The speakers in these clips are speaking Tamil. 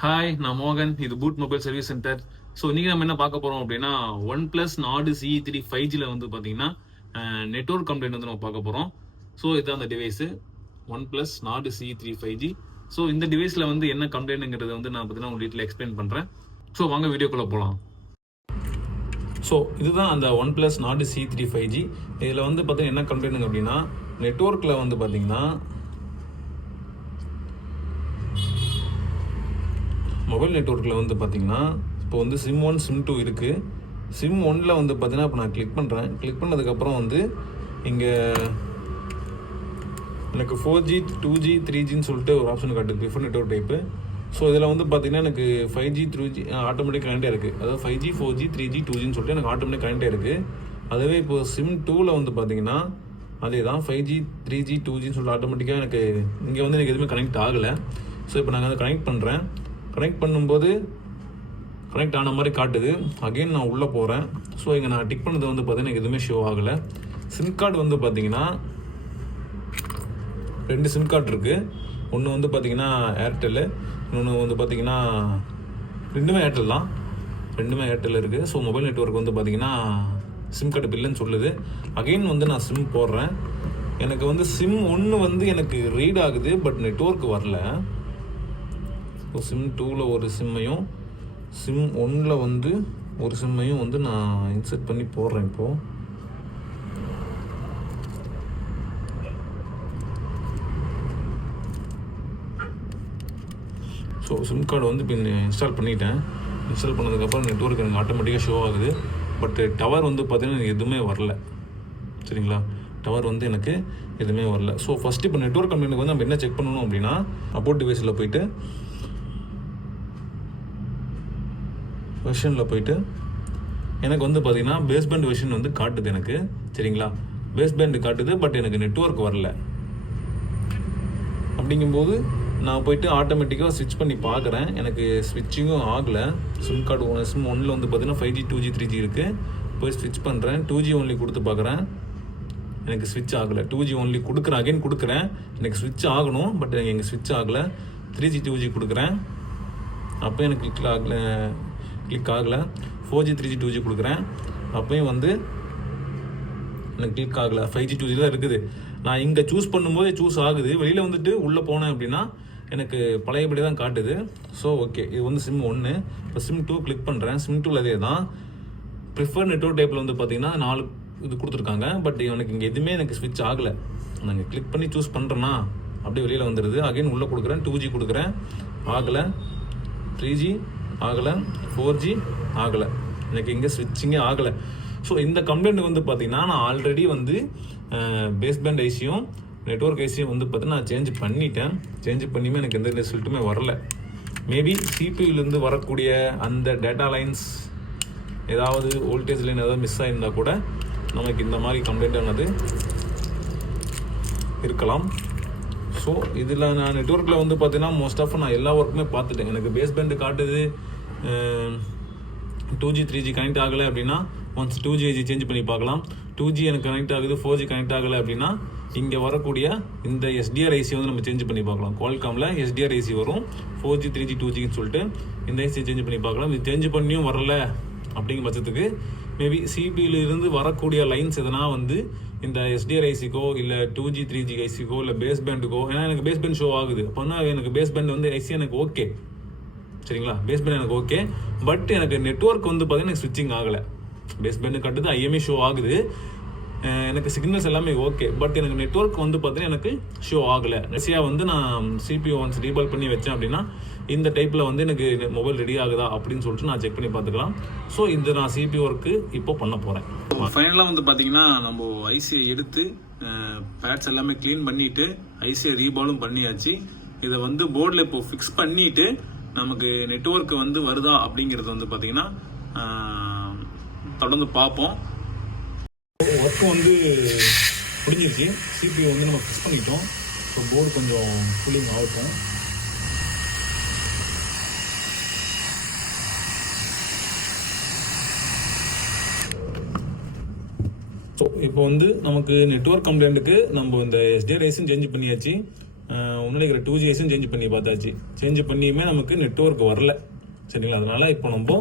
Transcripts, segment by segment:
ஹாய், நான் மோகன். இது boot mobile service centre. So இன்னைக்கு நம்ம என்ன பார்க்க போறோம் அப்படின்னா, ஒன் பிளஸ் நாடு CE3 5Gல வந்து பார்த்தீங்கன்னா நெட்வொர்க் கம்ப்ளைண்ட் வந்து நம்ம பார்க்க போறோம். ஸோ இதுதான் அந்த டிவைஸ் ஒன் பிளஸ் நாடு CE3 5G. ஸோ இந்த டிவைஸ்ல வந்து என்ன கம்ப்ளைண்ட்ங்கிறத வந்து நான் பார்த்தீங்கன்னா உங்களுக்கு டீட்டெயில் எக்ஸ்பிளைன் பண்றேன். ஸோ வாங்க வீடியோக்குள்ள போகலாம். ஸோ இதுதான் அந்த ஒன் பிளஸ் நாடு CE3 5G. இதில் வந்து பார்த்தீங்கன்னா என்ன கம்ப்ளைண்ட் அப்படின்னா, நெட்வொர்க்கில் வந்து பார்த்தீங்கன்னா மொபைல் நெட்வொர்க்கில் வந்து பார்த்தீங்கன்னா இப்போ வந்து சிம் 1 சிம் 2 இருக்குது. சிம் 1ல் வந்து பார்த்தீங்கன்னா இப்போ நான் கிளிக் பண்ணுறேன். கிளிக் பண்ணதுக்கப்புறம் வந்து இங்கே எனக்கு 4G 2G 3Gன்னு சொல்லிட்டு ஒரு ஆப்ஷன் காட்டுது, ப்ரிஃபர் நெட்வொர்க் டைப்பு. ஸோ இதில் வந்து பார்த்தீங்கன்னா எனக்கு 5G 3G ஆட்டோமேட்டிக் கனெக்டாக இருக்குது. அதாவது 5G 4G 3G 2Gன்னு சொல்லிட்டு எனக்கு ஆட்டோமேட்டிக் கனெக்டாக இருக்குது. அதுவே இப்போ சிம் 2ல் வந்து பார்த்தீங்கன்னா அதே தான் 5G 3G 2Gன்னு சொல்லிட்டு ஆட்டோமேட்டிக்காக எனக்கு இங்கே வந்து எனக்கு எதுவுமே கனெக்ட் ஆகலை. ஸோ இப்போ நாங்கள் வந்து கனெக்ட் பண்ணுறேன். கனெக்ட் பண்ணும்போது கனெக்ட் ஆன மாதிரி காட்டுது. அகெயின் நான் உள்ளே போகிறேன். ஸோ இங்கே நான் டிக் பண்ணது வந்து பார்த்தீங்கன்னா எனக்கு எதுவுமே ஷோ ஆகலை. சிம் கார்டு வந்து பார்த்தீங்கன்னா 2 சிம் கார்டு இருக்குது. ஒன்று வந்து பார்த்தீங்கன்னா ஏர்டெல்லு, இன்னொன்று வந்து பார்த்தீங்கன்னா ரெண்டுமே ஏர்டெல் தான். ரெண்டுமே ஏர்டெல் இருக்குது. ஸோ மொபைல் நெட்வொர்க் வந்து பார்த்தீங்கன்னா சிம் கார்டு பில்லுன்னு சொல்லுது. அகெயின் வந்து நான் சிம் போடுறேன். எனக்கு வந்து சிம் 1 வந்து எனக்கு ரீட் ஆகுது, பட் நெட்வொர்க் வரல. இப்போ சிம் 2ல் ஒரு சிம்மையும் சிம் 1ல் வந்து ஒரு சிம்மையும் வந்து நான் இன்சர்ட் பண்ணி போடுறேன். இப்போது ஸோ சிம் கார்டு வந்து இப்போ இன்ஸ்டால் பண்ணிட்டேன். இன்ஸ்டால் பண்ணதுக்கப்புறம் நெட்வொர்க் எனக்கு ஆட்டோமேட்டிக்காக ஷோ ஆகுது. பட் டவர் வந்து பார்த்தீங்கன்னா எனக்கு எதுவுமே வரல. சரிங்களா, டவர் வந்து எனக்கு எதுவுமே வரல. ஸோ ஃபஸ்ட்டு இப்போ நெட்வொர்க் கம்பெனிக்கு வந்து நம்ம என்ன செக் பண்ணணும் அப்படின்னா, அபோட் டிவைஸில் போயிட்டு வெர்ஷனில் போயிட்டு எனக்கு வந்து பார்த்தீங்கன்னா பேஸ்பேண்ட் வெர்ஷன் வந்து காட்டுது எனக்கு. சரிங்களா, பேஸ்பேண்ட் காட்டுது, பட் எனக்கு நெட்வொர்க் வரல. அப்படிங்கும்போது நான் போயிட்டு ஆட்டோமேட்டிக்காக ஸ்விட்ச் பண்ணி பார்க்குறேன். எனக்கு ஸ்விட்சிங்கும் ஆகலை. சிம் கார்டு சிம் 1ல் வந்து பார்த்தீங்கன்னா 5G 2G 3G இருக்குது. போய் ஸ்விட்ச் பண்ணுறேன். 2G ஒன்லி கொடுத்து பார்க்குறேன். எனக்கு ஸ்விட்ச் ஆகலை. 2G ஒன்லி கொடுக்குறேன். அகைன் கொடுக்குறேன். எனக்கு ஸ்விட்ச் ஆகணும், பட் எனக்கு எங்கள் ஸ்விட்ச் ஆகலை. 3G 2G கொடுக்குறேன். அப்போ எனக்கு கிளிக் ஆகலை. 4G 3G 2G கொடுக்குறேன். அப்போயும் வந்து எனக்கு கிளிக் ஆகலை. 5G 2G தான் இருக்குது. நான் இங்கே சூஸ் பண்ணும்போது சூஸ் ஆகுது. வெளியில் வந்துட்டு உள்ளே போனேன் அப்படின்னா எனக்கு பழையபடி தான் காட்டுது. ஸோ ஓகே, இது வந்து சிம் 1. இப்போ சிம் 2 கிளிக் பண்ணுறேன். சிம் 2ல் அதே தான். ப்ரிஃபர் நெட்வொர்க் டைப்பில் வந்து பார்த்தீங்கன்னா 4 இது கொடுத்துருக்காங்க. பட் எனக்கு இங்கே எதுவுமே எனக்கு ஸ்விட்ச் ஆகலை. நாங்கள் கிளிக் பண்ணி சூஸ் பண்ணுறேன்னா அப்படியே வெளியில் வந்துடுது. அகைன் உள்ளே கொடுக்குறேன். 2G கொடுக்குறேன், ஆகலை. 3G ஆகலை. 4G ஆகலை. எனக்கு இங்கே ஸ்விட்சிங்கே ஆகலை. ஸோ இந்த கம்ப்ளைண்ட் வந்து பார்த்தீங்கன்னா நான் ஆல்ரெடி வந்து பேஸ்பேண்ட் ஐசியும் நெட்வொர்க் ஐசியும் வந்து பார்த்தீங்கன்னா நான் சேஞ்ச் பண்ணிட்டேன். சேஞ்ச் பண்ணியுமே எனக்கு எந்த ரிசல்ட்டுமே வரல. மேபி சிபியூலேருந்து வரக்கூடிய அந்த டேட்டா லைன்ஸ் ஏதாவது வோல்டேஜ் லைன் ஏதாவது மிஸ் ஆகிருந்தால் கூட நமக்கு இந்த மாதிரி கம்ப்ளைண்ட் ஆனது இருக்கலாம். ஸோ இதில் நான் நெட்வொர்க்கில் வந்து பார்த்தீங்கன்னா மோஸ்ட் ஆஃப் நான் எல்லா ஒர்க்குமே பார்த்துட்டேன். எனக்கு பேஸ்பேண்டு காட்டுது. 2G 3G கனெக்ட் ஆகலை அப்படின்னா ஒன்ஸ் 2G சேஞ்ச் பண்ணி பார்க்கலாம். 2G எனக்கு கனெக்ட் ஆகுது, 4G கனெக்ட் ஆகலை அப்படின்னா இங்கே வரக்கூடிய இந்த SDR ஐசி வந்து நம்ம சேஞ்ச் பண்ணி பார்க்கலாம். குவால்காமில் SDR ஐசி வரும், 4G 3G 2Gன்னு சொல்லிட்டு இந்த ஐசி சேஞ்ச் பண்ணி பார்க்கலாம். இது சேஞ்ச் பண்ணியும் வரல அப்படிங்கிற பட்சத்துக்கு மேபி சிபியில் இருந்து வரக்கூடிய லைன்ஸ் எதனா வந்து இந்த SDR ஐசிக்கோ இல்லை 2G 3G ஐசிக்கோ இல்லை பேஸ்பேண்டுக்கோ, ஏன்னா எனக்கு பேஸ்பேண்ட் ஷோ ஆகுது. அப்போனா எனக்கு பேஸ்பேண்ட் வந்து ஐசி எனக்கு ஓகே. சரிங்களா, பேஸ்பேண்ட் எனக்கு ஓகே. பட் எனக்கு நெட்வொர்க் வந்து பார்த்தீங்கன்னா எனக்கு ஸ்விட்சிங் ஆகலை. பேஸ்பேண்டு கட்டுது, IME ஷோ ஆகுது, எனக்கு சிக்னல்ஸ் எல்லாமே ஓகே. பட் எனக்கு நெட்வொர்க் வந்து பார்த்தீங்கன்னா எனக்கு ஷோ ஆகலை. கடைசியாக வந்து நான் CPU ஒன்ஸ் ரீபால் பண்ணி வச்சேன் அப்படின்னா இந்த டைப்பில் வந்து எனக்கு மொபைல் ரெடி ஆகுதா அப்படின்னு சொல்லிட்டு நான் செக் பண்ணி பார்த்துக்கலாம். ஸோ இந்த நான் CPU ஒர்க்கு இப்போ பண்ண போகிறேன். ஃபைனலாக வந்து பார்த்தீங்கன்னா நம்ம ஐசியை எடுத்து பேட்ஸ் எல்லாமே க்ளீன் பண்ணிவிட்டு ஐசியை ரீபாலும் பண்ணியாச்சு. இதை வந்து போர்டில் இப்போ ஃபிக்ஸ் பண்ணிவிட்டு நமக்கு நெட்வொர்க் வந்து வருதா அப்படிங்கிறது வந்து பார்த்தீங்கன்னா தொடர்ந்து பார்ப்போம். ஒர்க்கு வந்து முடிஞ்சிருச்சு. CPU வந்து நம்ம ஃபிக்ஸ் பண்ணிட்டோம். ஸோ போர்டு கொஞ்சம் கூலிங் ஆகட்டும். ஸோ இப்போ வந்து நமக்கு நெட்வொர்க் கம்ப்ளைண்ட்டுக்கு நம்ம இந்த SDR ஐசியும் சேஞ்ச் பண்ணியாச்சு. முன்னாடி இருக்கிற 2G சேஞ்ச் பண்ணி பார்த்தாச்சு. சேஞ்ச் பண்ணியுமே நமக்கு நெட்வொர்க் வரல. சரிங்களா? அதனால இப்போ நம்ம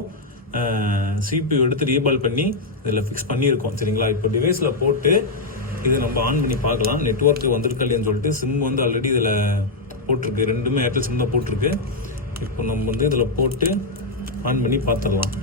CPU எடுத்து ரீபால் பண்ணி இதில் ஃபிக்ஸ் பண்ணியிருக்கோம். சரிங்களா? இப்போ டிவைஸில் போட்டு இதை நம்ம ஆன் பண்ணி பார்க்கலாம் நெட்வொர்க் வந்திருக்கா இல்லையான்னு சொல்லிட்டு. சிம் வந்து ஆல்ரெடி இதில் போட்டிருக்கு, ரெண்டுமே ஏர்டெல் சிம் தான் போட்டிருக்கு. இப்போ நம்ம வந்து இதில் போட்டு ஆன் பண்ணி பார்த்துடலாம்.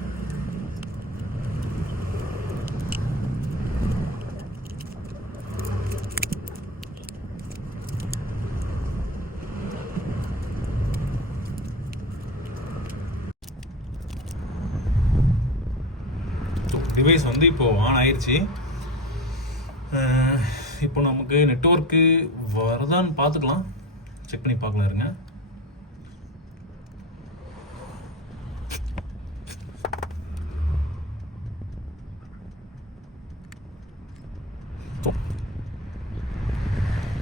டிவைஸ் வந்து இப்போ ஆன் ஆயிடுச்சு. இப்போ நமக்கு நெட்வொர்க்கு வருதான்னு பார்த்துக்கலாம், செக் பண்ணி பார்க்கலாம் இருங்க.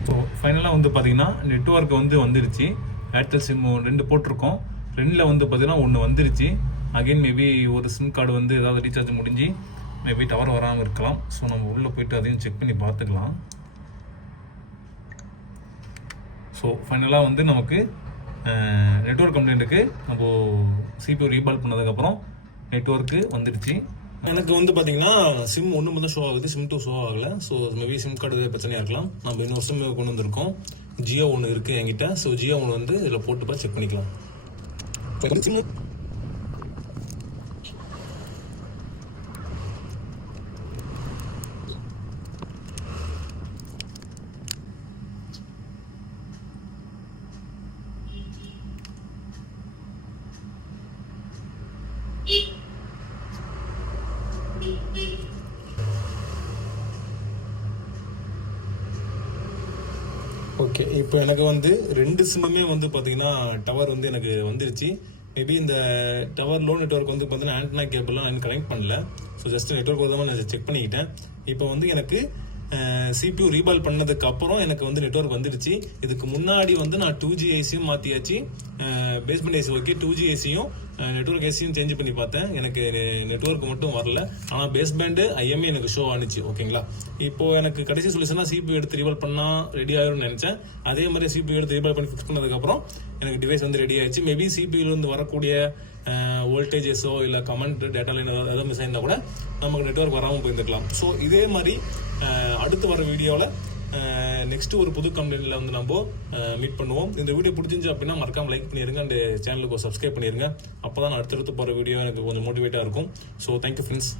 ஸோ ஃபைனலாக வந்து பார்த்தீங்கன்னா நெட்வொர்க் வந்து வந்துருச்சு. ஏர்டெல் சிம் 2 போட்டிருக்கோம், 2ல் வந்து பார்த்தீங்கன்னா 1 வந்துருச்சு. அகைன் மேபி ஒரு சிம் கார்டு வந்து ஏதாவது ரீசார்ஜ் முடிஞ்சு மேபி டவர் வராமல் இருக்கலாம். ஸோ நம்ம உள்ளே போய்ட்டு அதையும் செக் பண்ணி பார்த்துக்கலாம். ஸோ ஃபைனலாக வந்து நமக்கு நெட்வொர்க் கம்ப்ளைண்ட்டுக்கு நம்ம CPU ரீபால் பண்ணதுக்கப்புறம் நெட்வொர்க்கு வந்துடுச்சு. எனக்கு வந்து பார்த்தீங்கன்னா சிம் 1 மட்டும் ஷோ ஆகுது, சிம் 2 ஷோ ஆகலை. ஸோ மேபி சிம் கார்டு பிரச்சனையாக இருக்கலாம். நம்ம இன்னொரு சிம் கொண்டு வந்திருக்கோம், ஜியோ 1 இருக்குது என்கிட்ட. ஸோ ஜியோ 1 வந்து இதில் போட்டு செக் பண்ணிக்கலாம். ஓகே, இப்போ எனக்கு வந்து 2 சிம்முமே வந்து பார்த்தீங்கன்னா டவர் வந்து எனக்கு வந்துருச்சு. மேபி இந்த டவர் லோ நெட்வொர்க் வந்து பார்த்தீங்கன்னா ஆண்டனா கேபிள்லாம் நான் கனெக்ட் பண்ணல. ஸோ ஜஸ்ட் நெட்வொர்க் வருதாம நான் செக் பண்ணிக்கிட்டேன். இப்போ வந்து எனக்கு CPU ரீபால் பண்ணதுக்கு அப்புறம் எனக்கு வந்து நெட்வொர்க் வந்துடுச்சு. இதுக்கு முன்னாடி வந்து நான் 2G ஐசியும் மாற்றியாச்சு, பேஸ்மெண்ட் ஐசி ஓகே, 2G ஐசியும் நெட்வொர்க் ஐசியும் சேஞ்ச் பண்ணி பார்த்தேன். எனக்கு நெட்வொர்க் மட்டும் வரல, ஆனால் பேஸ்பேண்டு IME எனக்கு ஷோ ஆனிச்சு. ஓகேங்களா? இப்போ எனக்கு கடைசி சொல்யூஷனா CPU எடுத்து ரீபால் பண்ணால் ரெடி ஆகிரும்னு நினச்சேன். அதே மாதிரி CPU எடுத்து ரீபால் பண்ணி ஃபிக்ஸ் பண்ணதுக்கப்புறம் எனக்கு டிவைஸ் வந்து ரெடி ஆயிடுச்சு. மேபி CPUலேருந்து வரக்கூடிய வோல்டேஜஸோ இல்லை கமெண்ட் டேட்டா லைன் ஏதாவது மிஸ் ஆயிருந்தா கூட நமக்கு நெட்வொர்க் வராமல் போயிருந்துக்கலாம். ஸோ இதே மாதிரி அடுத்து வர வீடியோவில் நெக்ஸ்ட் ஒரு புது கம்பெனியில் வந்து நம்ம மீட் பண்ணுவோம். இந்த வீடியோ பிடிச்சிருந்துச்சு அப்படின்னா மறக்காம லைக் பண்ணிடுங்க, அண்ட் சேனலுக்கு சப்ஸ்கிரைப் பண்ணிடுங்க. அப்போ தான் அடுத்தடுத்து போகிற வீடியோ எனக்கு கொஞ்சம் மோட்டிவேட்டாக இருக்கும். So thank you friends.